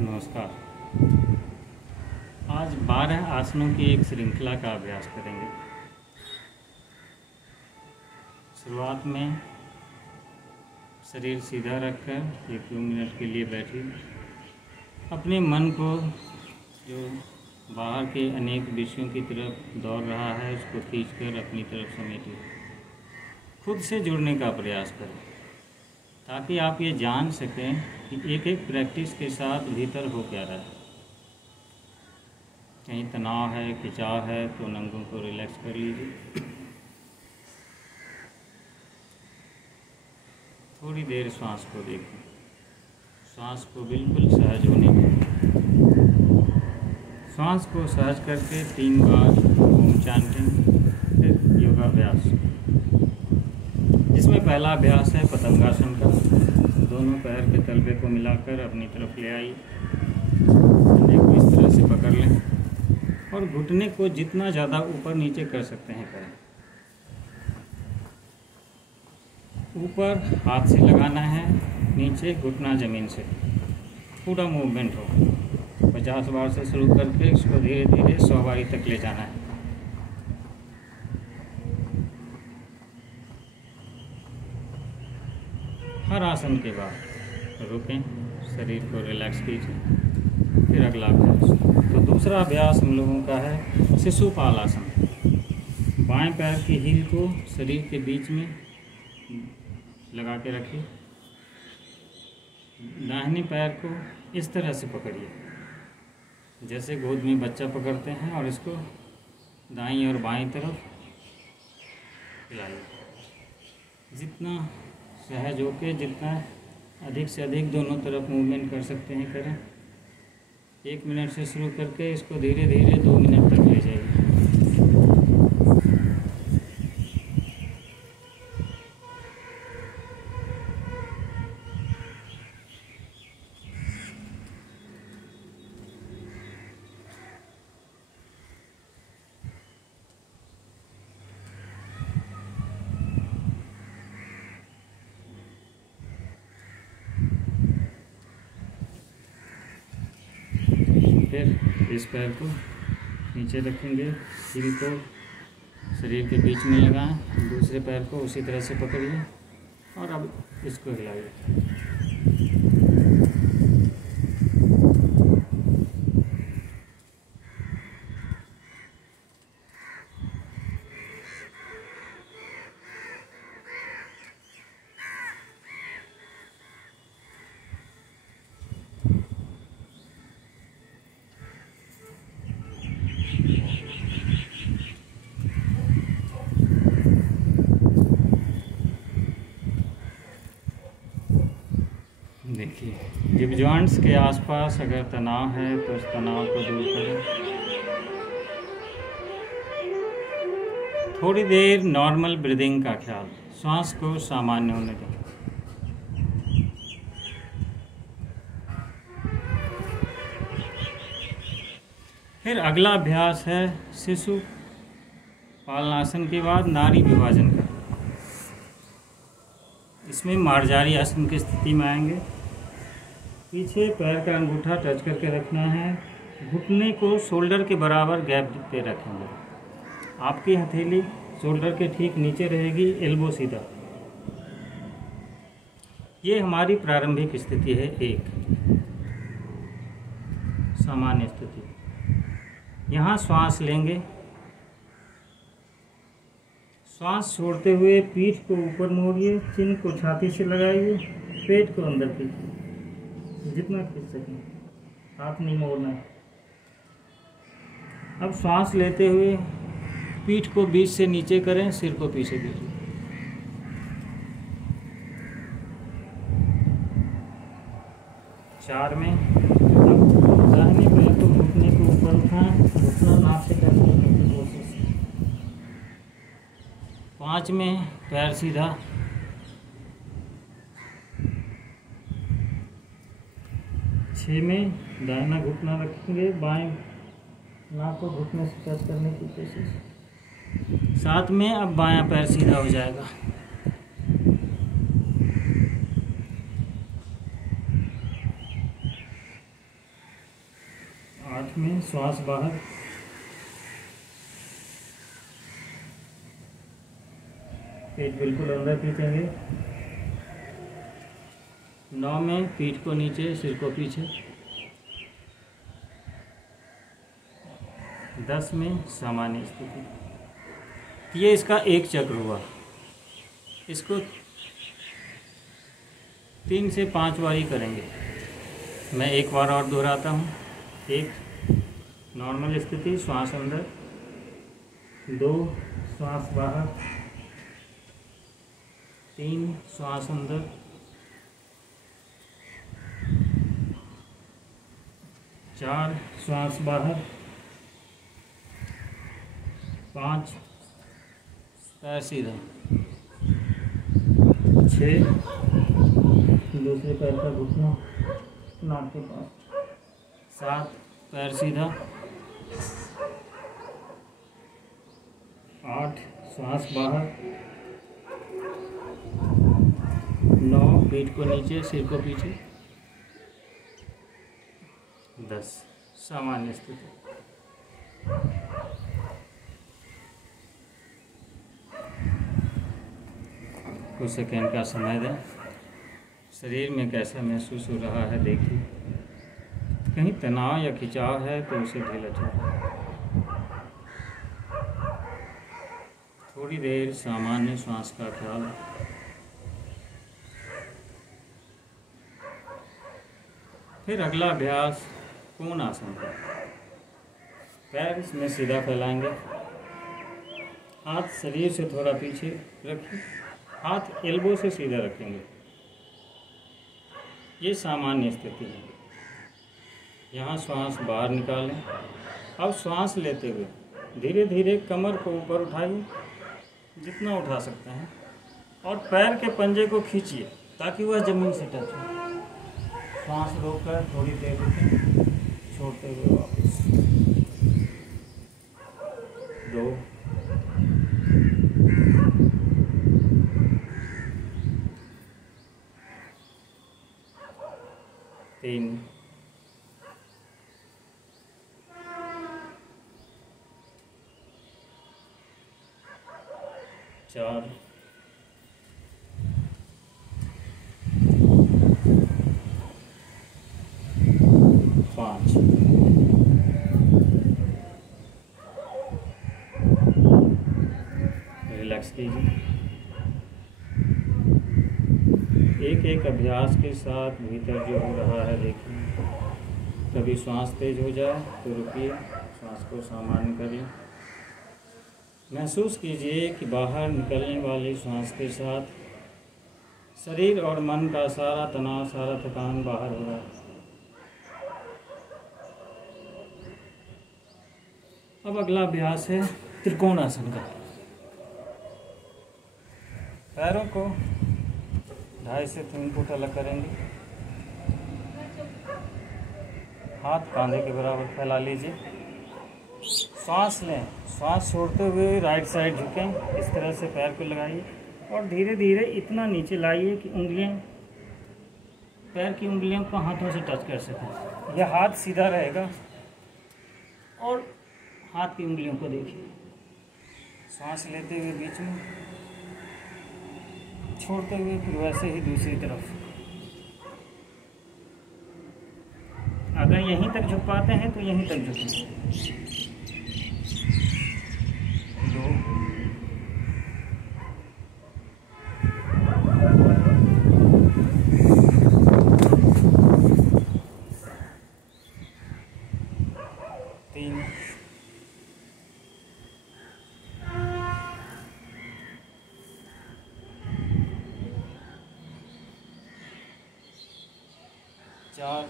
नमस्कार। आज 12 आसनों की एक श्रृंखला का अभ्यास करेंगे। शुरुआत में शरीर सीधा रखकर 1-2 मिनट के लिए बैठिए। अपने मन को जो बाहर के अनेक विषयों की तरफ दौड़ रहा है उसको खींचकर अपनी तरफ समेटिए। खुद से जुड़ने का प्रयास करें ताकि आप ये जान सकें कि एक एक प्रैक्टिस के साथ भीतर हो क्या रहा है। कहीं तनाव है, खिंचाव है तो नंगों को रिलैक्स कर लीजिए। थोड़ी देर श्वास को देखें। श्वास को बिल्कुल सहज होने दें। श्वास को सहज करके 3 बार ओम चैंटिंग, फिर योगाभ्यास। इसमें पहला अभ्यास है पतंगासन का। दोनों पैर के तलवे को मिलाकर अपनी तरफ ले आइए। कंधे को इस तरह से पकड़ लें और घुटने को जितना ज़्यादा ऊपर नीचे कर सकते हैं करें। ऊपर हाथ से लगाना है, नीचे घुटना ज़मीन से। पूरा मूवमेंट हो। 50 बार से शुरू करके इसको धीरे धीरे 100 बारी तक ले जाना है। हर आसन के बाद रुकें, शरीर को रिलैक्स कीजिए। फिर अगला अभ्यास। तो दूसरा अभ्यास हम लोगों का है शिशुपाल आसन। बाएं पैर की हील को शरीर के बीच में लगा के रखिए। दाहिने पैर को इस तरह से पकड़िए जैसे गोद में बच्चा पकड़ते हैं और इसको दाईं और बाईं तरफ हिलाइए। जितना सहज होके जितना अधिक से अधिक दोनों तरफ मूवमेंट कर सकते हैं करें। 1 मिनट से शुरू करके इसको धीरे धीरे 2 मिनट तक ले जाइए। फिर इस पैर को नीचे रखेंगे, हील को शरीर के बीच में लगाएं, दूसरे पैर को उसी तरह से पकड़िए और अब इसको हिलाइए। देखिए, हिप जॉइंट्स के आसपास अगर तनाव है तो उस तनाव को दूर करें। थोड़ी देर नॉर्मल ब्रीदिंग का ख्याल, श्वास को सामान्य होने दें। फिर अगला अभ्यास है शिशु पालनासन के बाद नाड़ी विभाजन का। इसमें मार्जारी आसन की स्थिति में आएंगे। पीछे पैर का अंगूठा टच करके रखना है। घुटने को शोल्डर के बराबर गैप पे रखेंगे। आपकी हथेली शोल्डर के ठीक नीचे रहेगी, एल्बो सीधा। ये हमारी प्रारंभिक स्थिति है, एक सामान्य स्थिति। यहाँ श्वास लेंगे। श्वास छोड़ते हुए पीठ को ऊपर मोड़िए, चिन को छाती से लगाइए, पेट को अंदर खींचिए जितना खींच सकें, हाथ नहीं मोड़ना है। अब श्वास लेते हुए पीठ को बीच से नीचे करें, सिर को पीछे कीजिए। चार में अब दाहिने पैर को घुटने को ऊपर उठाएं, घुटना नाक से टच करने की कोशिश। 5 में पैर सीधा। 6 में दाहिना घुटना रखेंगे, बाएं नाक को घुटने से टच करने की कोशिश। 7 में अब बायां पैर सीधा हो जाएगा। 8 में श्वास बाहर, पेट बिल्कुल अंदर खींचेंगे। 9 में पीठ को नीचे, सिर को पीछे। 10 में सामान्य स्थिति। ये इसका एक चक्र हुआ। इसको 3 से 5 बारी करेंगे। मैं एक बार और दोहराता हूँ। 1 नॉर्मल स्थिति, श्वास अंदर। 2 श्वास बाहर। 3 श्वास अंदर। 4 श्वास बाहर। 5 पैर सीधा। 6 दूसरे पैर का घुटना नाक के पास। 7 पैर सीधा। 8 श्वास बाहर। 9 पीठ को नीचे, सिर को पीछे। 10 सामान्य स्थिति। कुछ सेकेंड का समय दें। शरीर में कैसा महसूस हो रहा है देखिए। कहीं तनाव या खिंचाव है तो उसे ढीला छोड़ें। थोड़ी देर सामान्य श्वास का ख्याल। फिर अगला अभ्यास कोण आसन का। पैर इसमें सीधा फैलाएंगे। हाथ शरीर से थोड़ा पीछे रखिए। हाथ एल्बो से सीधा रखेंगे। ये सामान्य स्थिति है। यहाँ श्वास बाहर निकालें। अब श्वास लेते हुए धीरे धीरे कमर को ऊपर उठाइए, जितना उठा सकते हैं, और पैर के पंजे को खींचिए ताकि वह जमीन से टच हो। श्वास रोककर थोड़ी देर रुकें, छोड़ते हुए वापस। 2 3 4 5 रिलैक्स कीजिए। एक अभ्यास के साथ भीतर जो हो रहा है देखिए। कभी श्वास तेज हो जाए तो रुकिए, श्वास को सामान्य करिए। महसूस कीजिए कि बाहर निकलने वाली श्वास के साथ शरीर और मन का सारा तनाव, सारा थकान बाहर हो रहा है। अब अगला अभ्यास है त्रिकोण आसन का। पैरों को 2.5 से 3 फुट अलग करेंगे। हाथ कंधे के बराबर फैला लीजिए। श्वास लें। श्वास छोड़ते हुए राइट साइड झुकें। इस तरह से पैर को लगाइए और धीरे धीरे इतना नीचे लाइए कि उंगलियां, पैर की उंगलियों को हाथों से टच कर सकें। यह हाथ सीधा रहेगा और हाथ की उंगलियों को देखिए। सांस लेते हुए बीच में, छोड़ते हुए फिर वैसे ही दूसरी तरफ। अगर यहीं तक झुक पाते हैं तो यहीं तक झुकें। 2 3 4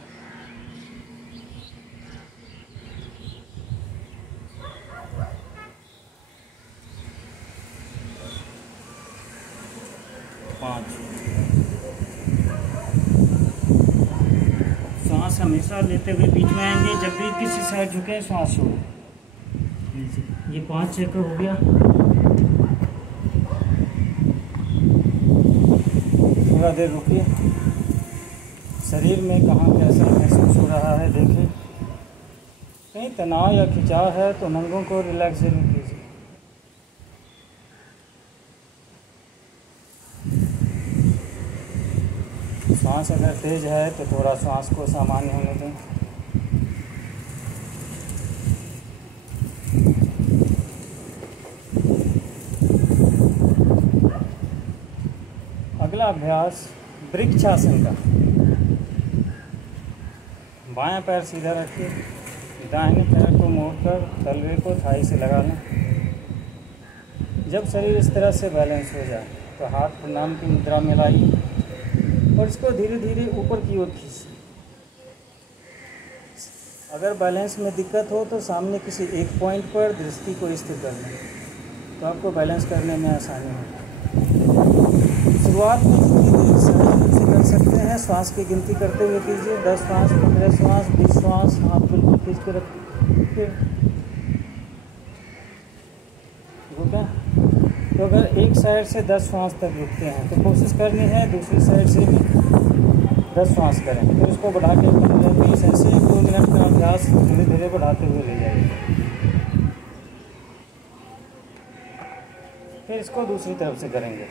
5। सांस हमेशा लेते हुए बीच में आएंगे। जब भी किसी साइड झुके सांस छोड़ो। ये 5 चक्कर हो गया। थोड़ा देर रुकिए। शरीर में कहाँ कैसा महसूस हो रहा है देखें। कहीं तनाव या खिंचाव है तो नंगों को रिलैक्स जरूर कीजिए। सांस अगर तेज है तो थोड़ा सांस को सामान्य होने दें। अगला अभ्यास वृक्षासन का। बायां पैर सीधा रखिए, दाहिने पैर को मोड़कर तलवे को थाई से लगा लें। जब शरीर इस तरह से बैलेंस हो जाए तो हाथ प्रणाम की मुद्रा में लाइए और इसको धीरे धीरे ऊपर की ओर खींचिए। अगर बैलेंस में दिक्कत हो तो सामने किसी एक पॉइंट पर दृष्टि को स्थिर कर लें, तो आपको बैलेंस करने में आसानी होगी। शुरुआत में जितनी देर सहज से कर सकते हैं श्वास की गिनती करते हुए कीजिए। 10 श्वास, 15 श्वास, 20 श्वास, हाथ बिल्कुल खींच कर रखिए। तो अगर एक साइड से 10 श्वास तक रुकते हैं तो कोशिश करनी है दूसरी साइड से भी 10 श्वास करें। तो इसको बढ़ा के 20 ऐसे 2 मिनट का अभ्यास धीरे धीरे बढ़ाते हुए ले जाइए। फिर इसको दूसरी तरफ से करेंगे।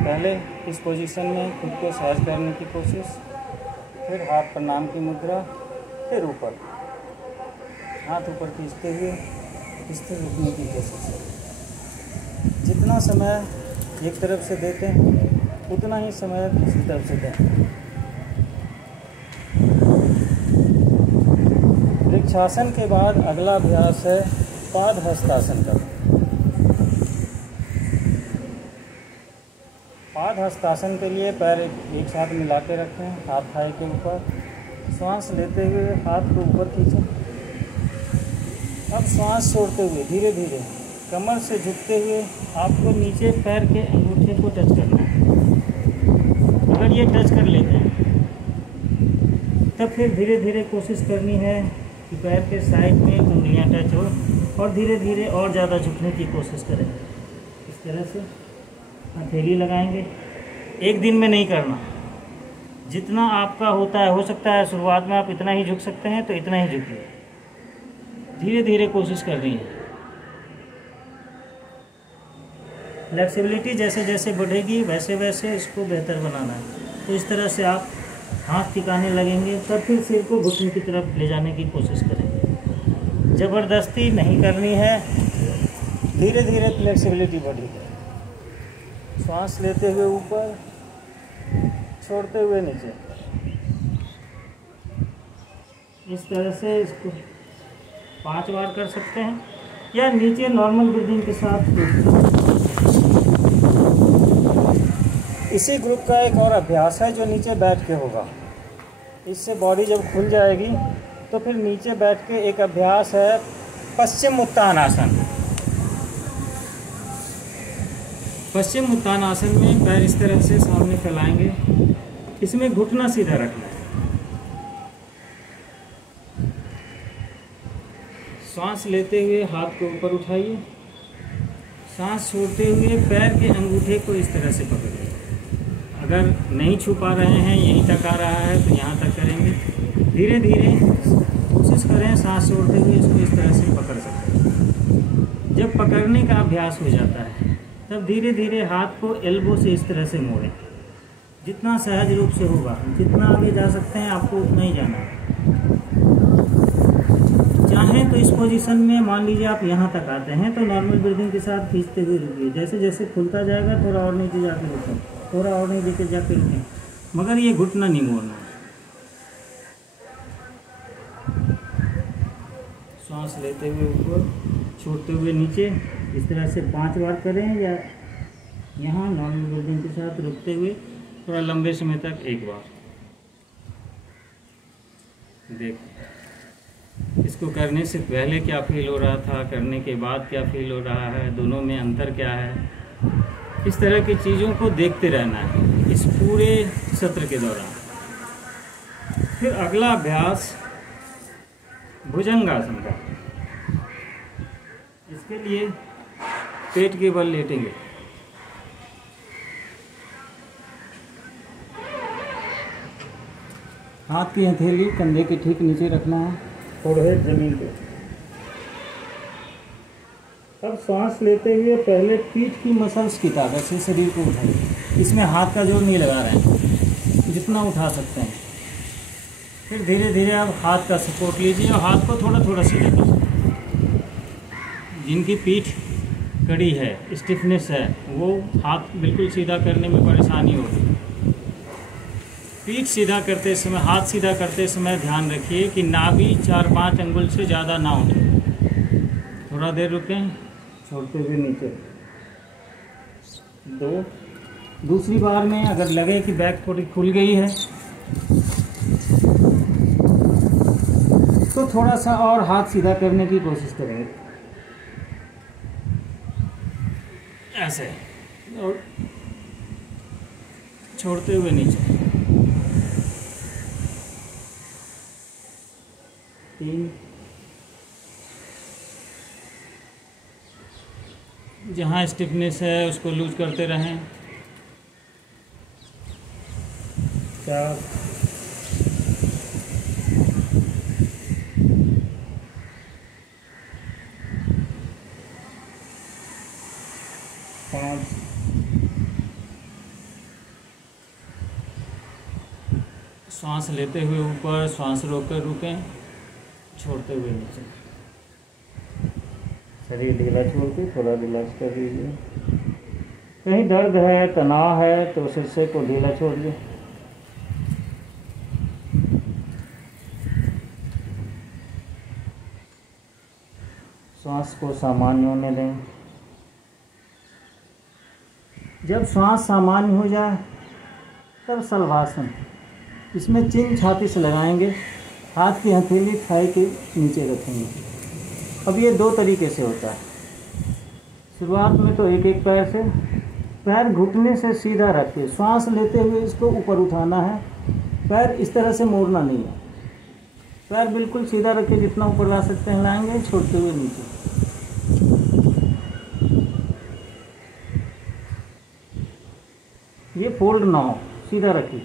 पहले इस पोजीशन में खुद को सहज करने की कोशिश, फिर हाथ प्रणाम की मुद्रा, फिर ऊपर हाथ ऊपर खींचते हुए स्थिर रुकने की कोशिश। जितना समय एक तरफ से देते हैं उतना ही समय दूसरी तरफ से दें। वृक्षासन के बाद अगला अभ्यास है पाद हस्तासन का। पाद हस्तासन के लिए पैर एक साथ मिला के रखें, हाथ थाई के ऊपर। श्वास लेते हुए हाथ को ऊपर खींचें। अब श्वास छोड़ते हुए धीरे धीरे कमर से झुकते हुए आपको नीचे पैर के अंगूठे को टच करना है। अगर ये टच कर लेते हैं तब फिर धीरे धीरे कोशिश करनी है कि पैर के साइड में उंगलियां टच हो और धीरे धीरे और ज़्यादा झुकने की कोशिश करें। इस तरह से हथेली लगाएंगे। एक दिन में नहीं करना, जितना आपका होता है। हो सकता है शुरुआत में आप इतना ही झुक सकते हैं तो इतना ही झुकिए। धीरे धीरे कोशिश करनी है। फ्लेक्सिबिलिटी जैसे जैसे बढ़ेगी वैसे वैसे इसको बेहतर बनाना है। तो इस तरह से आप हाथ टिकाने लगेंगे, तब फिर सिर को घुटने की तरफ ले जाने की कोशिश करेंगे। ज़बरदस्ती नहीं करनी है, धीरे धीरे फ्लेक्सिबिलिटी बढ़ेगी। श्वास लेते हुए ऊपर, छोड़ते हुए नीचे। इस तरह से इसको 5 बार कर सकते हैं या नीचे नॉर्मल ब्रीदिंग के साथ। इसी ग्रुप का एक और अभ्यास है जो नीचे बैठ के होगा। इससे बॉडी जब खुल जाएगी तो फिर नीचे बैठ के एक अभ्यास है पश्चिम उत्तानासन। पश्चिम उत्तानासन में पैर इस तरह से सामने फैलाएंगे। इसमें घुटना सीधा रखना है। सांस लेते हुए हाथ को ऊपर उठाइए। सांस छोड़ते हुए पैर के अंगूठे को इस तरह से पकड़िए। अगर नहीं छू पा रहे हैं, यहीं तक आ रहा है तो यहाँ तक करेंगे। धीरे धीरे कोशिश करें सांस छोड़ते हुए इसको इस तरह से पकड़ सकते हैं। जब पकड़ने का अभ्यास हो जाता है तब धीरे धीरे हाथ को एल्बो से इस तरह से मोड़ें। जितना सहज रूप से होगा, जितना आगे जा सकते हैं आपको उतना ही जाना है। चाहें तो इस पोजीशन में मान लीजिए आप यहाँ तक आते हैं तो नॉर्मल ब्रीदिंग के साथ खींचते हुए रुकिए। जैसे जैसे खुलता जाएगा थोड़ा और नीचे जाके रुकें, थोड़ा और नीचे जाके रुकें, मगर ये घुटना नहीं मोड़ना है। सांस लेते हुए ऊपर, छोड़ते हुए नीचे। इस तरह से 5 बार करें या यहाँ नॉर्मल ब्रीदिंग के साथ रुकते हुए थोड़ा लंबे समय तक 1 बार। देख, इसको करने से पहले क्या फील हो रहा था, करने के बाद क्या फील हो रहा है, दोनों में अंतर क्या है। इस तरह की चीज़ों को देखते रहना है इस पूरे सत्र के दौरान। फिर अगला अभ्यास भुजंगासन का। इसके लिए पेट के बल लेटेंगे। हाथ की हथेली कंधे के ठीक नीचे रखना है, फोरहेड जमीन पे। अब सांस लेते हुए पहले पीठ की मसल्स की ताकत से शरीर को उठाइए। इसमें हाथ का जोर नहीं लगा रहे हैं, जितना उठा सकते हैं। फिर धीरे धीरे आप हाथ का सपोर्ट लीजिए और हाथ को थोड़ा थोड़ा सीधा कीजिए। जिनकी पीठ कड़ी है, स्टिफनेस है, वो हाथ बिल्कुल सीधा करने में परेशानी होगी। पीठ सीधा करते समय, हाथ सीधा करते समय ध्यान रखिए कि नाभि 4-5 अंगुल से ज़्यादा ना उठे। थोड़ा देर रुकें, छोड़ते हुए नीचे। 2। दूसरी बार में अगर लगे कि बैक थोड़ी खुल गई है तो थोड़ा सा और हाथ सीधा करने की कोशिश करेंगे, ऐसे, और छोड़ते हुए नीचे। 3। जहाँ स्टिफनेस है उसको लूज करते रहें। 4। 5। 6। सांस लेते हुए ऊपर, सांस रोककर रुकें, छोड़ते हुए नीचे। शरीर ढीला छोड़ के थोड़ा रिलैक्स कर दीजिए। कहीं दर्द है, तनाव है तो सिरसे को ढीला छोड़िए। सांस को सामान्य होने दें। जब सांस सामान्य हो जाए तब शलभासन। इसमें चिन छाती से लगाएंगे, हाथ की हथेली थाई के नीचे रखेंगे। अब ये 2 तरीके से होता है। शुरुआत में तो एक एक पैर से, पैर घुटने से सीधा रख के सांस लेते हुए इसको ऊपर उठाना है। पैर इस तरह से मोड़ना नहीं है, पैर बिल्कुल सीधा रख के जितना ऊपर ला सकते हैं लाएंगे, छोड़ते हुए नीचे। ये फोल्ड ना हो, सीधा रखिए।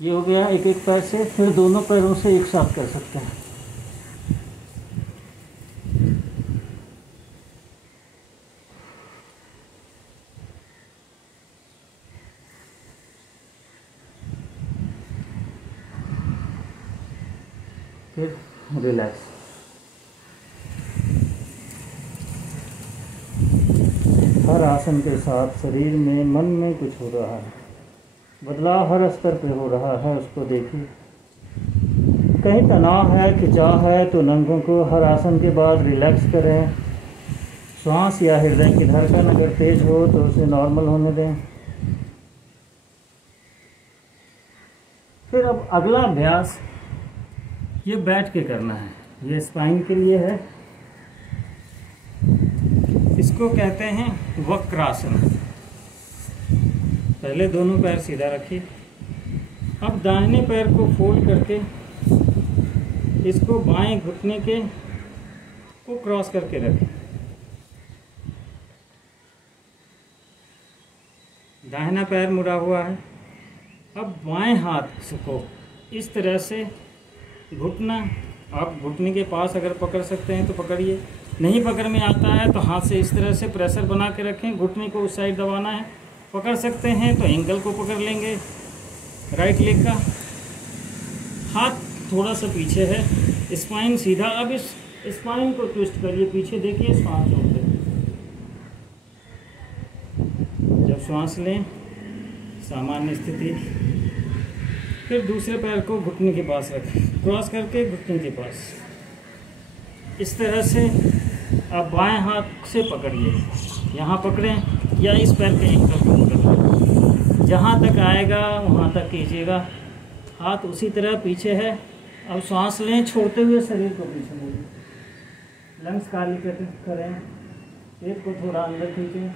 ये हो गया एक एक पैर से। फिर दोनों पैरों से एक साथ कर सकते हैं। फिर रिलैक्स। हर आसन के साथ शरीर में, मन में कुछ हो रहा है, बदलाव हर स्तर पे हो रहा है, उसको देखिए। कहीं तनाव है, खिंचाव है तो नंगों को हर आसन के बाद रिलैक्स करें। श्वास या हृदय की धड़कन अगर तेज हो तो उसे नॉर्मल होने दें। फिर अब अगला अभ्यास ये बैठ के करना है। ये स्पाइन के लिए है, इसको कहते हैं वक्रासन। पहले दोनों पैर सीधा रखिए। अब दाहिने पैर को फोल्ड करके इसको बाएं घुटने के को क्रॉस करके रखें। दाहिना पैर मुड़ा हुआ है। अब बाएं हाथ को इस तरह से घुटना, आप घुटने के पास अगर पकड़ सकते हैं तो पकड़िए, नहीं पकड़ में आता है तो हाथ से इस तरह से प्रेशर बना के रखें। घुटने को उस साइड दबाना है। पकड़ सकते हैं तो एंकल को पकड़ लेंगे, राइट लेग का। हाथ थोड़ा सा पीछे है, स्पाइन सीधा। अब इस स्पाइन को ट्विस्ट करिए, पीछे देखिए, श्वास छोड़ते। जब श्वास लें सामान्य स्थिति, फिर दूसरे पैर को घुटने के पास रखें, क्रॉस करके घुटने के पास। इस तरह से आप बाएं हाथ से पकड़िए, यहाँ पकड़ें या इस पैर के एंकल को पकड़ें, जहाँ तक आएगा वहाँ तक कीजिएगा। हाथ उसी तरह पीछे है। अब सांस लें, छोड़ते हुए शरीर को पीछे मोड़िए, लंग्स खाली करें, पेट को थोड़ा अंदर खींचें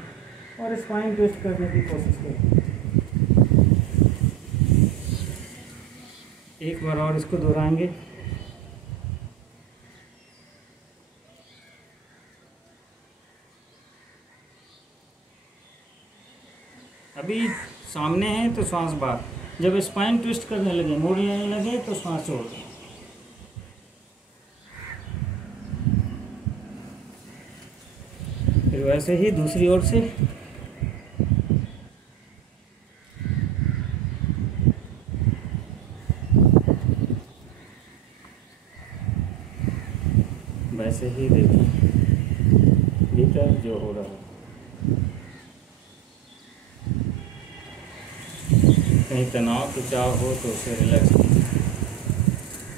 और स्पाइन ट्विस्ट करने की कोशिश करें। एक बार और इसको दोहराएंगे। अभी सामने है तो श्वास बाहर, जब स्पाइन ट्विस्ट करने लगे, मुड़ने लगे तो श्वास छोड़ दें। फिर वैसे ही दूसरी ओर से। वैसे ही देखिए भीतर जो हो रहा है। कहीं तनाव खिंचाव हो तो उसे रिलैक्स कीजिए।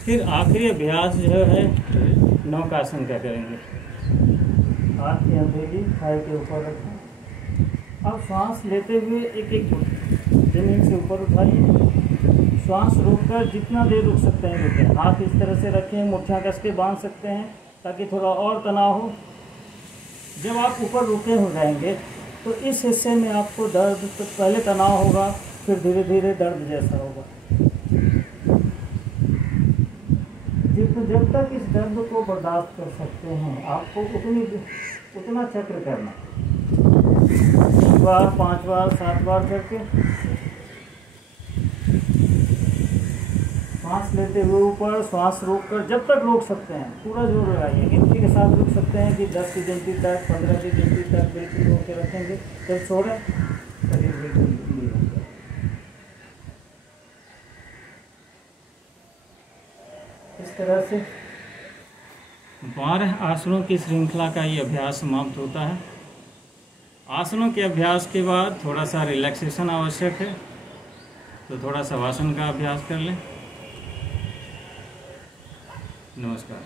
फिर आखिरी अभ्यास जो है नौकासन का करेंगे। हाथ की हथेली थाई के ऊपर रखें। अब श्वास लेते हुए एक एक जमीन से ऊपर उठाइए। श्वास रोककर जितना देर रुक सकते हैं रुकें। हाथ इस तरह से रखें, मुट्ठियाँ कस के बांध सकते हैं ताकि थोड़ा और तनाव हो। जब आप ऊपर रुके हो जाएंगे तो इस हिस्से में आपको दर्द, तो पहले तनाव होगा, फिर धीरे धीरे दर्द जैसा होगा। जब तक इस दर्द को बर्दाश्त कर सकते हैं आपको उतना चक्र करना, 2 बार 5 बार 7 बार करके। सांस लेते हुए ऊपर, श्वास रोककर जब तक रोक सकते हैं पूरा जोर लगाइए। गिनती के साथ रुक सकते हैं कि 10 की गिनती तक, 15 की गिनती तक बिल्कुल रोक के रखेंगे। फिर छोड़ें, शरीर बिल्कुल फ्री हो जाए। इस तरह से 12 आसनों की श्रृंखला का ये अभ्यास समाप्त होता है। आसनों के अभ्यास के बाद थोड़ा सा रिलैक्सेशन आवश्यक है, तो थोड़ा शवासन का अभ्यास कर लें। नमस्कार।